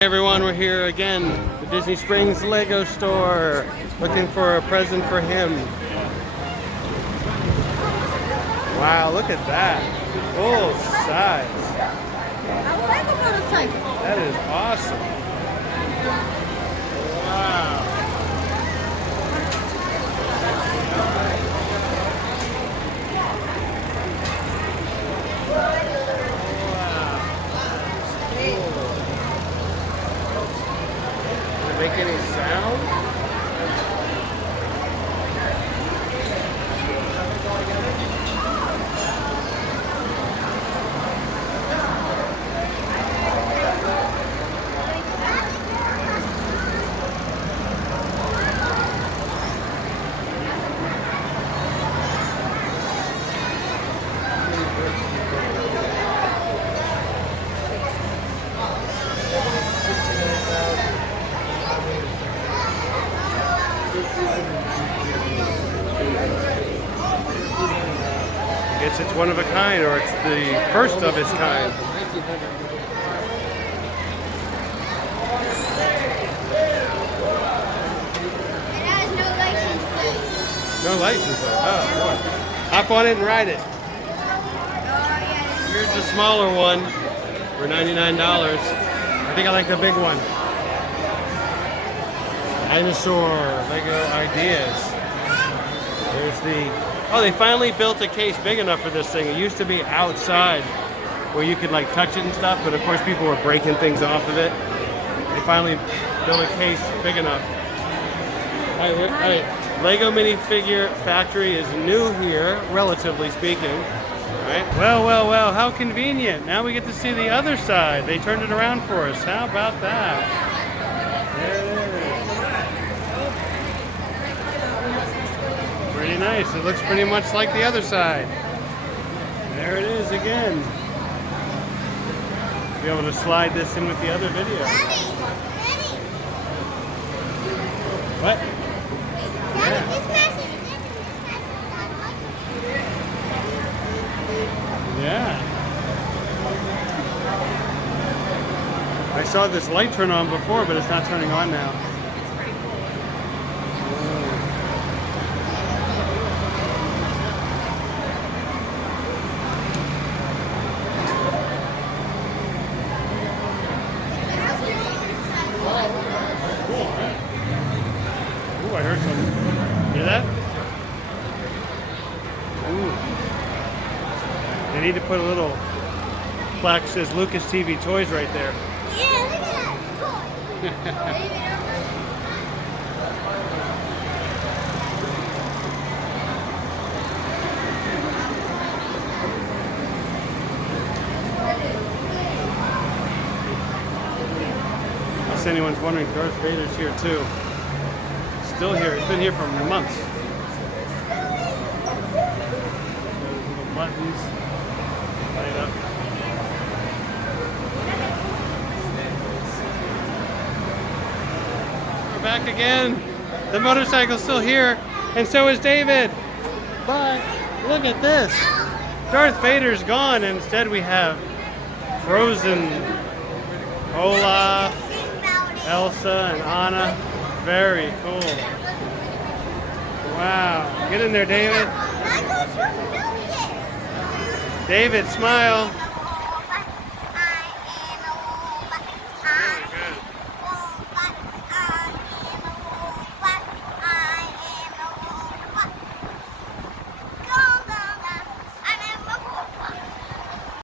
Hey everyone, we're here again, the Disney Springs Lego store, looking for a present for him. Wow, look at that, full size. Lego motorcycle. That is awesome. Wow. Make any sound? I guess it's one of a kind, or it's the first of its kind. It has no license plate. No license plate. Oh, boy. Hop on it and ride it. Here's the smaller one for $99. I think I like the big one. Dinosaur Lego Ideas. There's the... Oh, they finally built a case big enough for this thing. It used to be outside where you could like touch it and stuff, but of course people were breaking things off of it. They finally built a case big enough. All right, Lego minifigure factory is new here, relatively speaking. All right. Well, how convenient. Now we get to see the other side. They turned it around for us. How about that? There it is. Pretty nice. It looks pretty much like the other side. There it is again. Be able to slide this in with the other video. What? Yeah. Yeah. I saw this light turn on before, but it's not turning on now. Ooh, I heard something. Hear that? Ooh. They need to put a little plaque that says Lucas TV Toys right there. Yeah, look at that. If anyone's wondering, Darth Vader's here too. Still here. He's been here for months. Those little buttons light up. We're back again. The motorcycle's still here, and so is David. But look at this. Darth Vader's gone, and instead we have Frozen, Olaf, Elsa and Anna. Very cool. Wow. Get in there, David. David, smile.